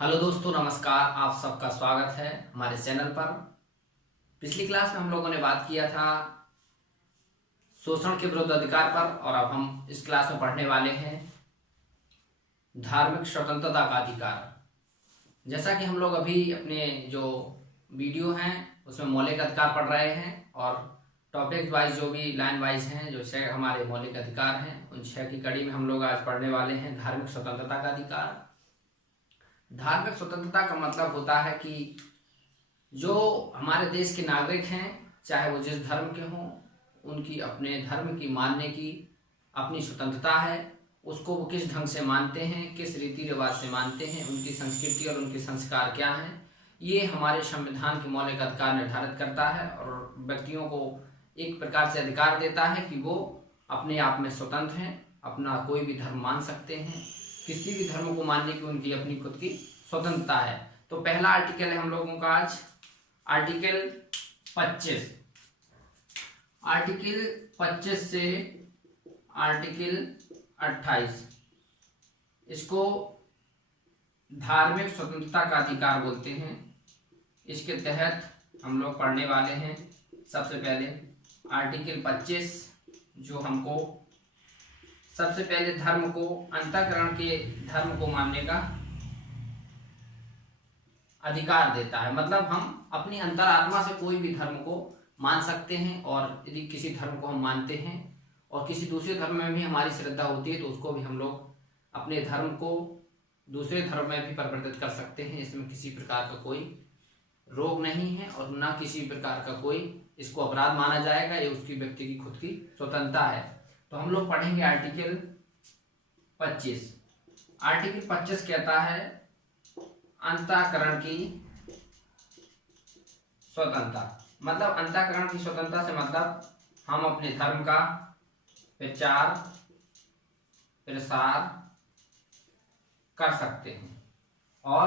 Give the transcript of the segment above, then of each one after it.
Hello दोस्तों, नमस्कार। आप सबका स्वागत है हमारे चैनल पर। पिछली क्लास में हम लोगों ने बात किया था शोषण के विरुद्ध अधिकार पर, और अब हम इस क्लास में पढ़ने वाले हैं धार्मिक स्वतंत्रता का अधिकार। जैसा कि हम लोग अभी अपने जो वीडियो हैं उसमें मौलिक अधिकार पढ़ रहे हैं, और टॉपिक वाइज जो भी लाइन वाइज हैं, जो 6 हमारे मौलिक अधिकार हैं, उन 6 की कड़ी में हम लोग आज पढ़ने वाले हैं धार्मिक स्वतंत्रता का अधिकार। धार्मिक स्वतंत्रता का मतलब होता है कि जो हमारे देश के नागरिक हैं, चाहे वो जिस धर्म के हों, उनकी अपने धर्म की मानने की अपनी स्वतंत्रता है। उसको वो किस ढंग से मानते हैं, किस रीति रिवाज से मानते हैं, उनकी संस्कृति और उनके संस्कार क्या हैं, ये हमारे संविधान के मौलिक अधिकार निर्धारित करता है और व्यक्तियों को एक प्रकार से अधिकार देता है कि वो अपने आप में स्वतंत्र हैं, अपना कोई भी धर्म मान सकते हैं, किसी भी धर्म को मानने की उनकी अपनी खुद की स्वतंत्रता है। तो पहला आर्टिकल है हम लोगों का आज आर्टिकल 25। आर्टिकल 25 से आर्टिकल 28, इसको धार्मिक स्वतंत्रता का अधिकार बोलते हैं। इसके तहत हम लोग पढ़ने वाले हैं सबसे पहले आर्टिकल 25, जो हमको सबसे पहले धर्म को, अंतःकरण के धर्म को मानने का अधिकार देता है। मतलब हम अपनी अंतरात्मा से कोई भी धर्म को मान सकते हैं, और यदि किसी धर्म को हम मानते हैं और किसी दूसरे धर्म में भी हमारी श्रद्धा होती है तो उसको भी हम लोग अपने धर्म को दूसरे धर्म में भी परिवर्तित कर सकते हैं। इसमें किसी प्रकार का कोई रोग नहीं है और ना किसी प्रकार का कोई इसको अपराध माना जाएगा। ये उसकी व्यक्ति की खुद की स्वतंत्रता है। तो हम लोग पढ़ेंगे आर्टिकल 25। आर्टिकल 25 कहता है अंतःकरण की स्वतंत्रता। मतलब अंतःकरण की स्वतंत्रता से मतलब हम अपने धर्म का प्रचार प्रसार कर सकते हैं और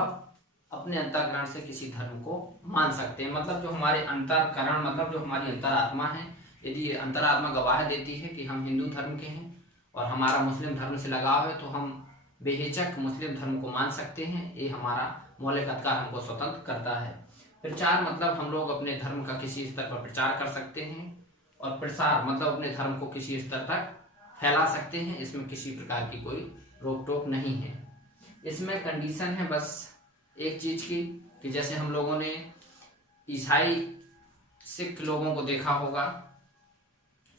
अपने अंतःकरण से किसी धर्म को मान सकते हैं। मतलब जो हमारे अंतःकरण, मतलब जो हमारी अंतरात्मा है, यदि ये अंतरात्मा गवाह देती है कि हम हिंदू धर्म के हैं और हमारा मुस्लिम धर्म से लगाव है, तो हम बेहिचक मुस्लिम धर्म को मान सकते हैं। ये हमारा मौलिक अधिकार हमको स्वतंत्र करता है। प्रचार मतलब हम लोग अपने धर्म का किसी स्तर पर प्रचार कर सकते हैं, और प्रसार मतलब अपने धर्म को किसी स्तर तक फैला सकते हैं। इसमें किसी प्रकार की कोई रोक टोक नहीं है। इसमें कंडीशन है बस एक चीज की, कि जैसे हम लोगों ने ईसाई सिख लोगों को देखा होगा,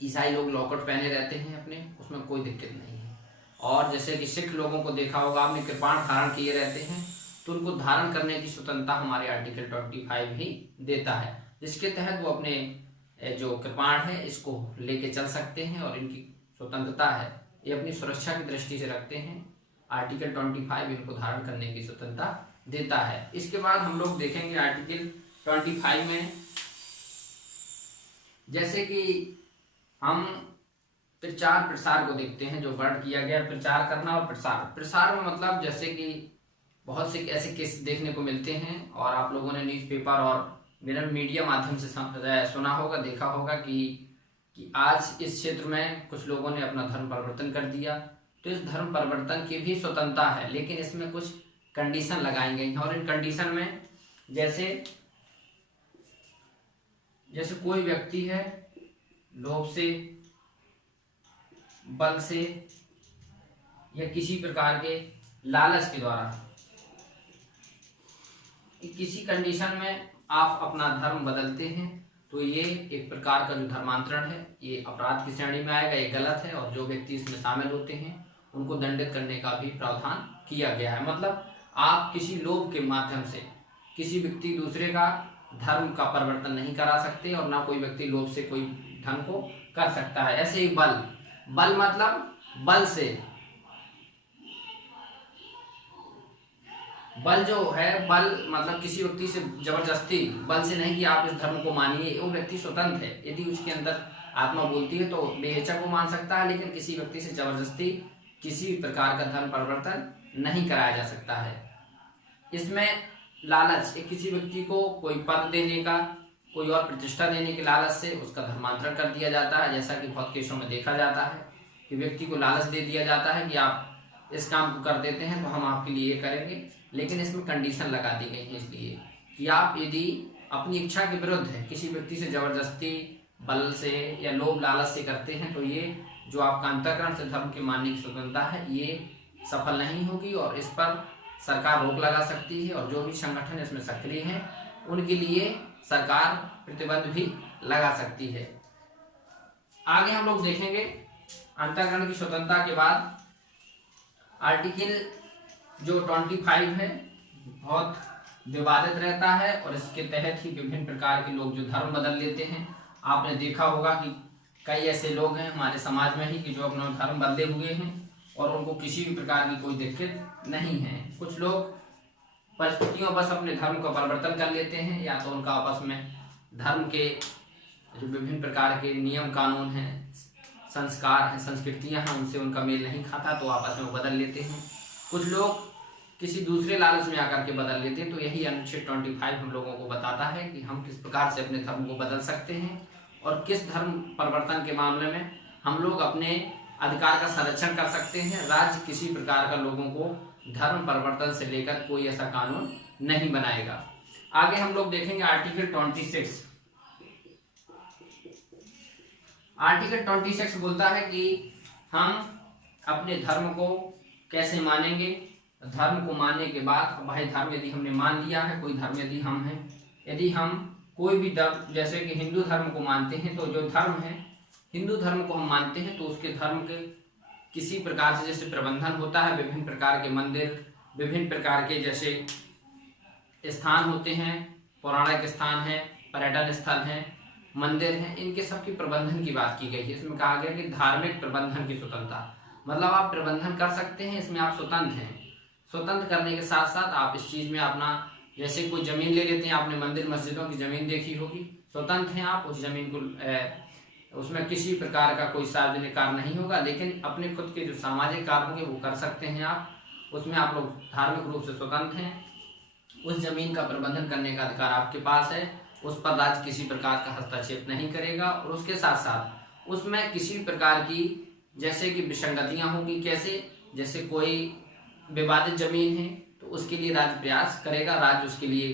ईसाई लोग लॉकेट पहने रहते हैं अपने, उसमें कोई दिक्कत नहीं है। और जैसे कि सिख लोगों को देखा होगा आपने, कृपाण धारण किए रहते हैं, तो उनको धारण करने की स्वतंत्रता हमारे आर्टिकल 25 ही देता है, जिसके तहत वो अपने जो कृपाण है इसको लेके चल सकते हैं और इनकी स्वतंत्रता है, ये अपनी सुरक्षा की दृष्टि से रखते हैं। आर्टिकल 25 इनको धारण करने की स्वतंत्रता देता है। इसके बाद हम लोग देखेंगे आर्टिकल 25 में, जैसे कि हम प्रचार प्रसार को देखते हैं, जो वर्ड किया गया प्रचार करना और प्रसार। प्रसार में मतलब जैसे कि बहुत से ऐसे केस देखने को मिलते हैं, और आप लोगों ने न्यूज़पेपर और विभिन्न मीडिया माध्यम से सुना होगा, देखा होगा कि आज इस क्षेत्र में कुछ लोगों ने अपना धर्म परिवर्तन कर दिया। तो इस धर्म परिवर्तन की भी स्वतंत्रता है, लेकिन इसमें कुछ कंडीशन लगाई गई हैं। और इन कंडीशन में जैसे कोई व्यक्ति है लोभ से, बल से या किसी प्रकार के लालच के द्वारा किसी कंडीशन में आप अपना धर्म बदलते हैं, तो ये एक प्रकार का जो धर्मांतरण है, ये अपराध की श्रेणी में आएगा, ये गलत है। और जो व्यक्ति इसमें शामिल होते हैं उनको दंडित करने का भी प्रावधान किया गया है। मतलब आप किसी लोभ के माध्यम से किसी व्यक्ति दूसरे का धर्म का परिवर्तन नहीं करा सकते, और ना कोई व्यक्ति लोभ से कोई धर्म को कर सकता है। ऐसे ही बल मतलब बल से, बल जो है, बल मतलब किसी व्यक्ति से जबरदस्ती बल से नहीं कि आप इस धर्म को मानिए, वो व्यक्ति स्वतंत्र है। यदि उसके अंदर आत्मा बोलती है तो बेहिचक वो मान सकता है, लेकिन किसी व्यक्ति से जबरदस्ती किसी प्रकार का धर्म परिवर्तन नहीं कराया जा सकता है। इसमें लालच, किसी व्यक्ति को कोई पद देने का, कोई और प्रतिष्ठा देने के लालच से उसका धर्मांतरण कर दिया जाता है। जैसा कि बहुत केसों में देखा जाता है कि व्यक्ति को लालच दे दिया जाता है कि आप इस काम को कर देते हैं तो हम आपके लिए ये करेंगे, लेकिन इसमें कंडीशन लगा दी गई है इसलिए कि आप यदि अपनी इच्छा के विरुद्ध है किसी व्यक्ति से जबरदस्ती बल से या लोभ लालच से करते हैं तो ये जो आपका अंतःकरण से धर्म के मानने की स्वतंत्रता है ये सफल नहीं होगी और इस पर सरकार रोक लगा सकती है और जो भी संगठन इसमें सक्रिय हैं उनके लिए सरकार प्रतिबंध भी लगा सकती है। आगे हम लोग देखेंगे अंतःकरण की स्वतंत्रता के बाद आर्टिकल जो 25 है बहुत विवादित रहता है और इसके तहत ही विभिन्न प्रकार के लोग जो धर्म बदल लेते हैं। आपने देखा होगा कि कई ऐसे लोग हैं हमारे समाज में ही कि जो अपना धर्म बदले हुए हैं और उनको किसी भी प्रकार की कोई दिक्कत नहीं है। कुछ लोग परिस्थितियों बस अपने धर्म का परिवर्तन कर लेते हैं या तो उनका आपस में धर्म के जो विभिन्न प्रकार के नियम कानून हैं, संस्कार हैं, संस्कृतियां हैं, उनसे उनका मेल नहीं खाता तो आपस में बदल लेते हैं। कुछ लोग किसी दूसरे लालच में आकर के बदल लेते हैं। तो यही अनुच्छेद 25 हम लोगों को बताता है कि हम किस प्रकार से अपने धर्म को बदल सकते हैं और किस धर्म परिवर्तन के मामले में हम लोग अपने अधिकार का संरक्षण कर सकते हैं। राज्य किसी प्रकार का लोगों को धर्म परिवर्तन से लेकर कोई ऐसा कानून नहीं बनाएगा। आगे हम लोग देखेंगे आर्टिकल 26। आर्टिकल 26 बोलता है कि हम अपने धर्म को कैसे मानेंगे। धर्म को मानने के बाद भाई धर्म यदि हमने मान लिया है, कोई धर्म यदि हम हैं, यदि हम कोई भी धर्म जैसे कि हिंदू धर्म को मानते हैं तो जो धर्म है हिंदू धर्म को हम मानते हैं तो उसके धर्म के किसी प्रकार से जैसे प्रबंधन होता है, विभिन्न प्रकार के मंदिर, विभिन्न प्रकार के जैसे स्थान होते हैं, पौराणिक स्थान है, पर्यटन स्थल है, मंदिर हैं, इनके सब की प्रबंधन की बात की गई है। इसमें कहा गया कि धार्मिक प्रबंधन की स्वतंत्रता, मतलब आप प्रबंधन कर सकते हैं, इसमें आप स्वतंत्र हैं। स्वतंत्र करने के साथ साथ आप इस चीज में अपना जैसे कोई जमीन ले लेते हैं, आपने मंदिर मस्जिदों की जमीन देखी होगी, स्वतंत्र हैं आप उस जमीन को, उसमें किसी प्रकार का कोई सार्वजनिक कार्य नहीं होगा, लेकिन अपने खुद के जो सामाजिक कार्य होंगे वो कर सकते हैं आप, उसमें आप लोग धार्मिक रूप से स्वतंत्र हैं। उस जमीन का प्रबंधन करने का अधिकार आपके पास है, उस पर राज्य किसी प्रकार का हस्तक्षेप नहीं करेगा और उसके साथ साथ उसमें किसी प्रकार की जैसे कि विसंगतियां होंगी, कैसे जैसे कोई विवादित जमीन है तो उसके लिए राज्य प्रयास करेगा, राज्य उसके लिए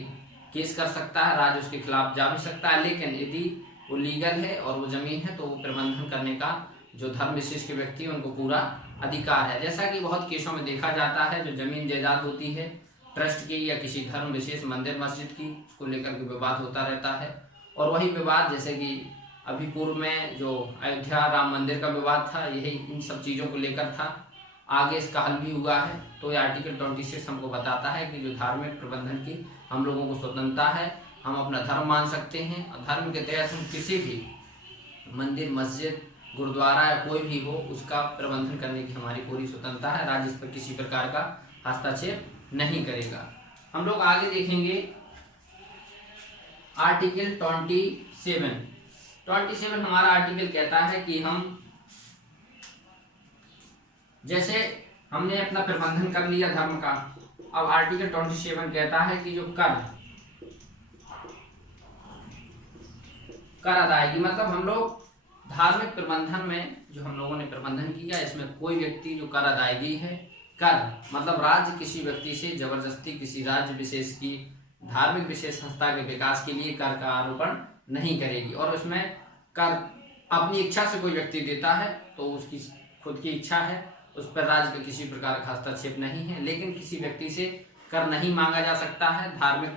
केस कर सकता है, राज्य उसके खिलाफ जा भी सकता है, लेकिन यदि वो लीगल है और वो जमीन है तो वो प्रबंधन करने का जो धर्म विशेष के व्यक्ति है उनको पूरा अधिकार है। जैसा कि बहुत केसों में देखा जाता है जो जमीन जायदाद होती है ट्रस्ट की या किसी धर्म विशेष मंदिर मस्जिद की, उसको लेकर के विवाद होता रहता है और वही विवाद जैसे कि अभी पूर्व में जो अयोध्या राम मंदिर का विवाद था यही इन सब चीज़ों को लेकर था, आगे इसका हल भी हुआ है। तो ये आर्टिकल 26 हमको बताता है कि जो धार्मिक प्रबंधन की हम लोगों को स्वतंत्रता है, हम अपना धर्म मान सकते हैं और धर्म के तहत हम किसी भी मंदिर मस्जिद गुरुद्वारा या कोई भी हो उसका प्रबंधन करने की हमारी पूरी स्वतंत्रता है, राज्य इस पर किसी प्रकार का हस्तक्षेप नहीं करेगा। हम लोग आगे देखेंगे आर्टिकल 27 हमारा आर्टिकल कहता है कि हम जैसे हमने अपना प्रबंधन कर लिया धर्म का, अब आर्टिकल 27 कहता है कि जो कर अदायगी, मतलब हम लोग धार्मिक प्रबंधन में जो हम लोगों ने प्रबंधन किया इसमें कोई व्यक्ति जो कर अदायगी है, कर मतलब राज्य किसी व्यक्ति से जबरदस्ती किसी राज्य विशेष की धार्मिक विशेष संस्था के विकास के लिए कर का आरोपण नहीं करेगी और उसमें कर अपनी इच्छा से कोई व्यक्ति देता है तो उसकी खुद की इच्छा है, उस पर राज्य का किसी प्रकार का हस्तक्षेप नहीं है। लेकिन किसी व्यक्ति से कर नहीं मांगा जा सकता है धार्मिक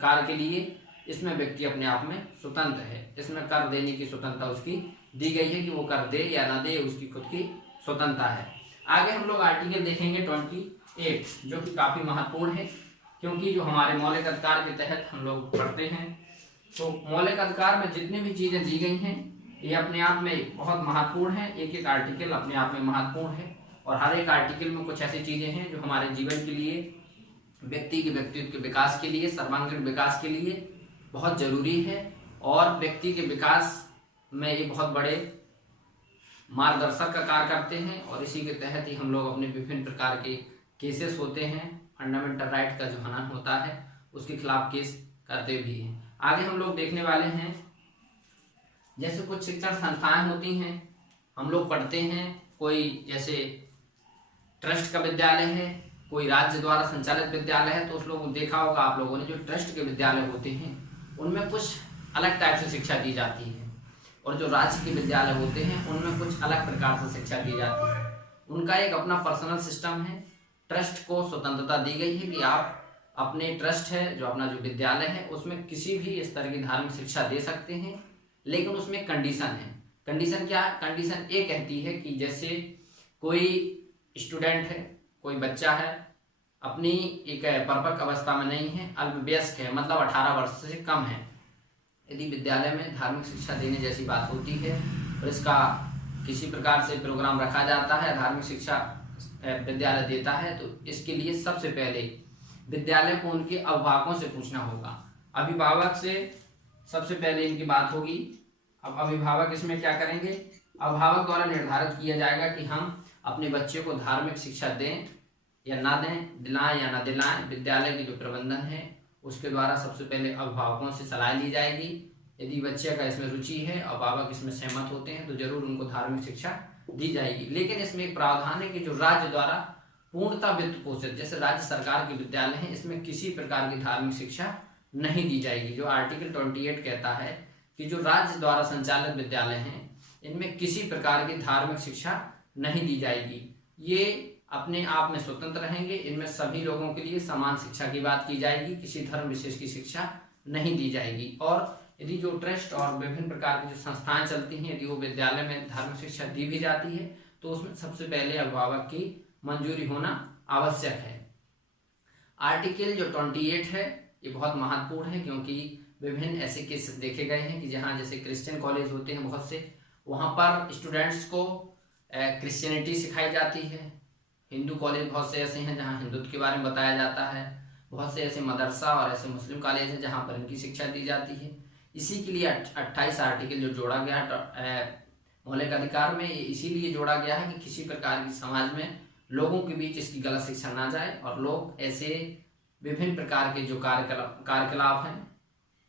कार्य के लिए, इसमें व्यक्ति अपने आप में स्वतंत्र है। इसमें कर देने की स्वतंत्रता उसकी दी गई है कि वो कर दे या ना दे, उसकी खुद की स्वतंत्रता है। आगे हम लोग आर्टिकल देखेंगे 28 जो कि काफी महत्वपूर्ण है क्योंकि जो हमारे मौलिक अधिकार के तहत हम लोग पढ़ते हैं तो मौलिक अधिकार में जितनी भी चीजें दी गई हैं ये अपने आप में बहुत महत्वपूर्ण है। एक एक आर्टिकल अपने आप में महत्वपूर्ण है और हर एक आर्टिकल में कुछ ऐसी चीजें हैं जो हमारे जीवन के लिए, व्यक्ति के व्यक्तित्व के विकास के लिए, सर्वांगीण विकास के लिए बहुत जरूरी है और व्यक्ति के विकास में ये बहुत बड़े मार्गदर्शक का कार्य करते हैं और इसी के तहत ही हम लोग अपने विभिन्न प्रकार के केसेस होते हैं, फंडामेंटल राइट का जो हनन होता है उसके खिलाफ केस करते भी हैं। आगे हम लोग देखने वाले हैं जैसे कुछ शिक्षण संस्थाएं होती हैं, हम लोग पढ़ते हैं, कोई जैसे ट्रस्ट का विद्यालय है, कोई राज्य द्वारा संचालित विद्यालय है, तो उस लोगों को देखा होगा आप लोगों ने, जो ट्रस्ट के विद्यालय होते हैं उनमें कुछ अलग टाइप से शिक्षा दी जाती है, और जो राज्य के विद्यालय होते हैं उनमें कुछ अलग प्रकार से शिक्षा दी जाती है। उनका एक अपना पर्सनल सिस्टम है। ट्रस्ट को स्वतंत्रता दी गई है कि आप अपने ट्रस्ट है, जो अपना जो विद्यालय है, उसमें किसी भी इस तरह की धार्मिक शिक्षा दे सकते हैं, लेकिन उसमें कंडीशन है। कंडीशन क्या है? कंडीशन ये कहती है कि जैसे कोई स्टूडेंट है, कोई बच्चा है, अपनी एक परिपक्व अवस्था में नहीं है, अल्पवयस्क है, मतलब 18 वर्ष से कम है, यदि विद्यालय में धार्मिक शिक्षा देने जैसी बात होती है और इसका किसी प्रकार से प्रोग्राम रखा जाता है, धार्मिक शिक्षा विद्यालय देता है, तो इसके लिए सबसे पहले विद्यालय को उनके अभिभावकों से पूछना होगा। अभिभावक से सबसे पहले इनकी बात होगी। अब अभिभावक इसमें क्या करेंगे? अभिभावक द्वारा निर्धारित किया जाएगा कि हम अपने बच्चे को धार्मिक शिक्षा दें या ना दें, दिलाएं या ना दिलाएं। विद्यालय की जो प्रबंधन है उसके द्वारा सबसे पहले अभिभावकों से सलाह ली जाएगी। यदि बच्चे का इसमें रुचि है, अभिभावक इसमें सहमत होते हैं, तो जरूर उनको धार्मिक शिक्षा दी जाएगी। लेकिन इसमें एक प्रावधान है कि जो राज्य द्वारा पूर्णतः वित्त पोषित, जैसे राज्य सरकार के विद्यालय हैं, इसमें किसी प्रकार की धार्मिक शिक्षा नहीं दी जाएगी। जो आर्टिकल 28 कहता है कि जो राज्य द्वारा संचालित विद्यालय हैं, इनमें किसी प्रकार की धार्मिक शिक्षा नहीं दी जाएगी। ये अपने आप में स्वतंत्र रहेंगे। इनमें सभी लोगों के लिए समान शिक्षा की बात की जाएगी, किसी धर्म विशेष की शिक्षा नहीं दी जाएगी। और यदि जो ट्रस्ट और विभिन्न प्रकार की जो संस्थाएं चलती हैं, यदि वो विद्यालय में धार्मिक शिक्षा दी भी जाती है, तो उसमें सबसे पहले अभिभावक की मंजूरी होना आवश्यक है। आर्टिकल जो 28 है ये बहुत महत्वपूर्ण है, क्योंकि विभिन्न ऐसे केसेस देखे गए हैं कि जहाँ जैसे क्रिश्चियन कॉलेज होते हैं बहुत से, वहाँ पर स्टूडेंट्स को क्रिश्चियनिटी सिखाई जाती है। हिंदू कॉलेज बहुत से ऐसे हैं जहाँ हिंदुत्व के बारे में बताया जाता है। बहुत से ऐसे मदरसा और ऐसे मुस्लिम कॉलेज हैं जहाँ पर इनकी शिक्षा दी जाती है। इसी के लिए 28 आर्टिकल जो जोड़ा गया मौलिक अधिकार में, इसीलिए जोड़ा गया है कि किसी प्रकार की समाज में लोगों के बीच इसकी गलत शिक्षा ना जाए और लोग ऐसे विभिन्न प्रकार के जो कार्यकलाप हैं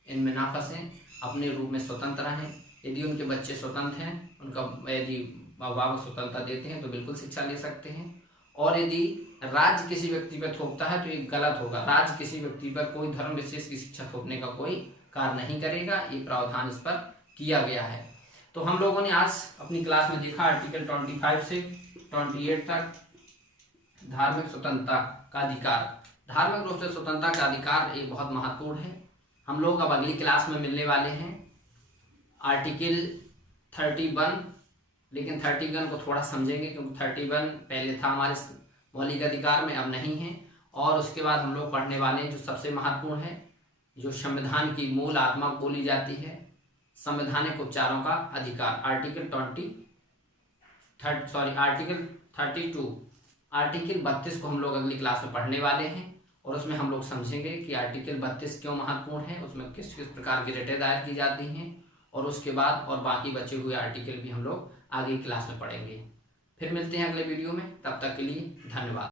इनमें ना फंसें, अपने रूप में स्वतंत्र रहें। यदि उनके बच्चे स्वतंत्र हैं, उनका यदि अभिभावक स्वतंत्रता देते हैं, तो बिल्कुल शिक्षा ले सकते हैं। और यदि राज्य किसी व्यक्ति पर थोपता है तो ये गलत होगा। राज्य किसी व्यक्ति पर कोई धर्म विशेष की शिक्षा थोपने का कोई कार्य नहीं करेगा, ये प्रावधान इस पर किया गया है। तो हम लोगों ने आज अपनी क्लास में देखा आर्टिकल 25 से 28 तक धार्मिक स्वतंत्रता का अधिकार। धार्मिक रूप से स्वतंत्रता का अधिकार ये बहुत महत्वपूर्ण है। हम लोग अब अगली क्लास में मिलने वाले हैं आर्टिकल 31, लेकिन 31 को थोड़ा समझेंगे क्योंकि 31 पहले था हमारे मौलिक अधिकार में, अब नहीं है। और उसके बाद हम लोग पढ़ने वाले हैं जो सबसे महत्वपूर्ण है, जो संविधान की मूल आत्मा बोली जाती है, संवैधानिक उपचारों का अधिकार। आर्टिकल 32, आर्टिकल 32 को हम लोग अगली क्लास में पढ़ने वाले हैं और उसमें हम लोग समझेंगे कि आर्टिकल 32 क्यों महत्वपूर्ण है, उसमें किस किस प्रकार की रिटें दायर की जाती हैं, और उसके बाद और बाकी बचे हुए आर्टिकल भी हम लोग आगे क्लास में पढ़ेंगे। फिर मिलते हैं अगले वीडियो में, तब तक के लिए धन्यवाद।